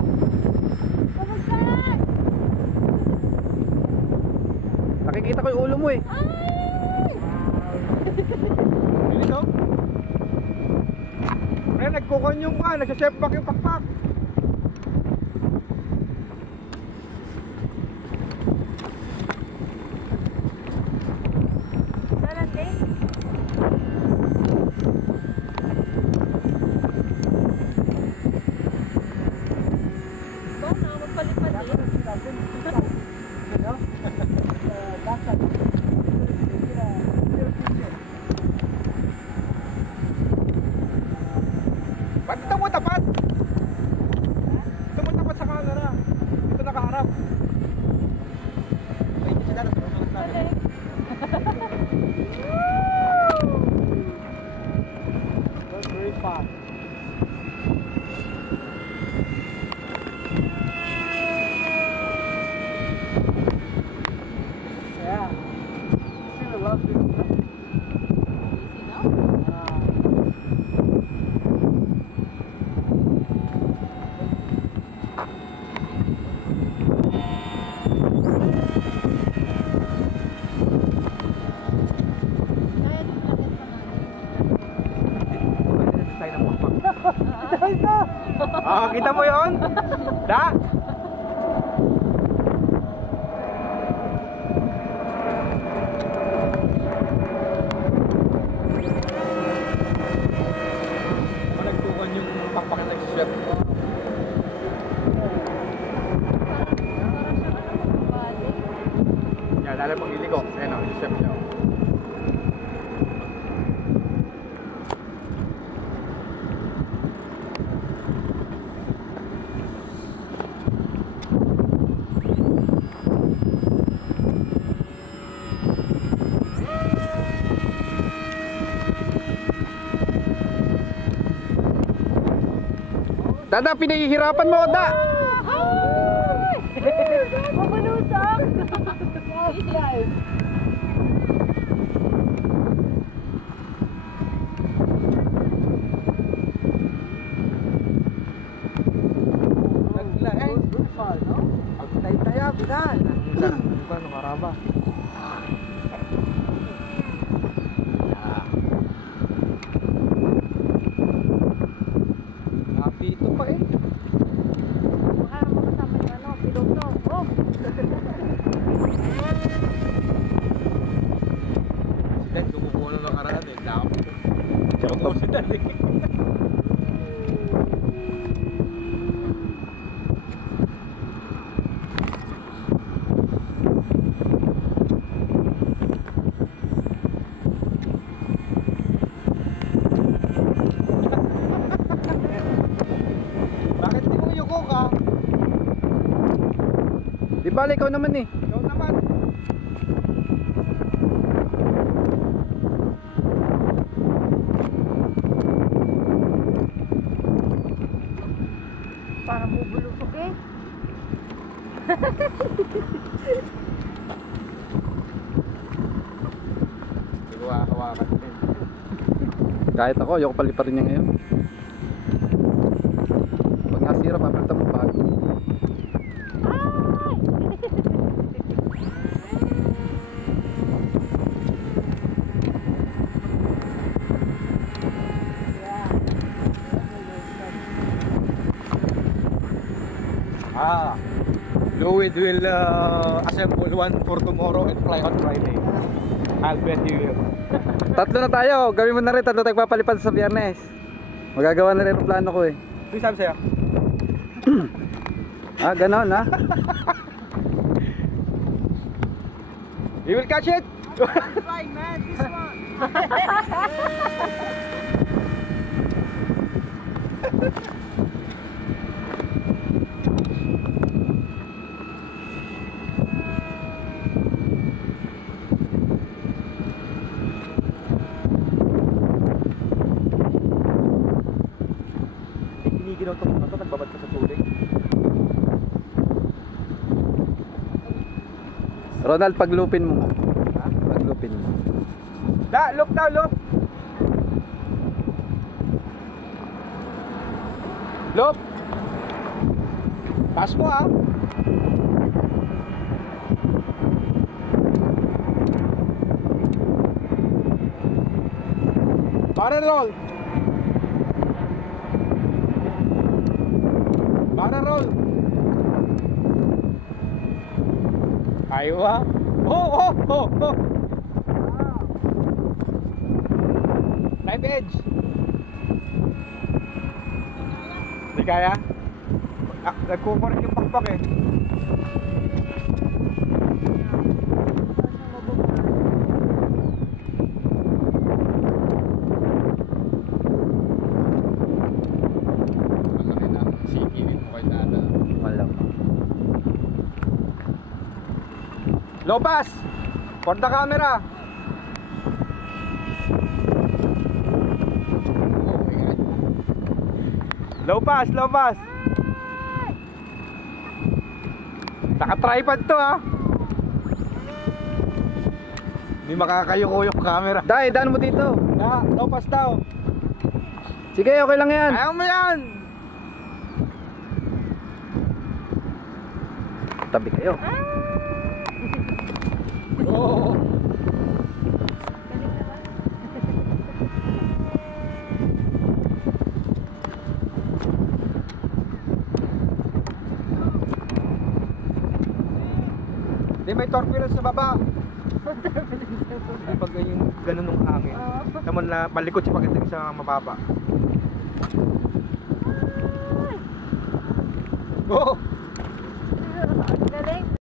Pabagsak! Nakikita ko yung ulo mo eh. Ay! Dito? Pre, nagkukonyong ka. Nagsasep back yung pakpak. Darating? Ito na, magpalipad eh. Ba't ito mo tapat? Ito mo tapat sa camera. Ito nakaharap. Ay, hindi siya dapat. Balik. That's very fast. Yeah. Still love this. Easy, no? Kaya di malapit pa natin. Ah, kita mo yon? Da? Nagtukan yung pakpak na nag-sweat. Parang siya balik. Yan, dahil pang iligo. Ayan o, nag-sweat siya. Dada, pinahihirapan mo, Da! Ay! Mabalusak! Easy guys. Naglagay. Brutal, no? Pagtay-taya, brutal. Bukan, nakaraba. Napito pa eh. Baka makasama yung ano, piloto. Oh! Si Dad, kumukuha na ng karaan eh. Dapat. Tsaka po si Dad eh. Bakit di mo yuko ka? Di bali, ikaw naman eh. Ikaw naman. Parang bubulusok eh. Hindi ko hawakan din. Kahit ako, ayoko paliparin niya ngayon. Pag nasira, papalitan mo bago. Ay! Louis will assemble one for tomorrow and fly on Friday. I'll bet you will. Tatlo na tayo, gawin mo na rin, tatlo tayo papalipad sa Biyernes. Magagawa na rin ang plano ko eh. Ano sabi sa'yo? Ah, ganon ha? You will catch it! Flying man, this one! Tiniginaw ito muna ito, nagbabad ka sa tubig. Ronald, paglupin mo. Ha? Paglupin mo. Da, look daw, look! Look! Taas mo ah. Barrel roll. Barrel roll. Ayaw ah. Oh. Knife edge. Hindi kaya? Nagkukurik yung pakpak eh. Malaki na. Sikilin mo kay Nana. Malam. Low pass. For the camera. Low pass. Naka-tripod to ah. Hindi makakayuko yung camera. Dai, daan mo dito. Low pass daw. Sige, okay lang yan. Ayaw mo yan. Tabi kayo. Oo. Hindi, may torpedo sa baba. Hindi pag yung ganun ng hangin. Naman na malikot siya pagdating sa mababa. Oh!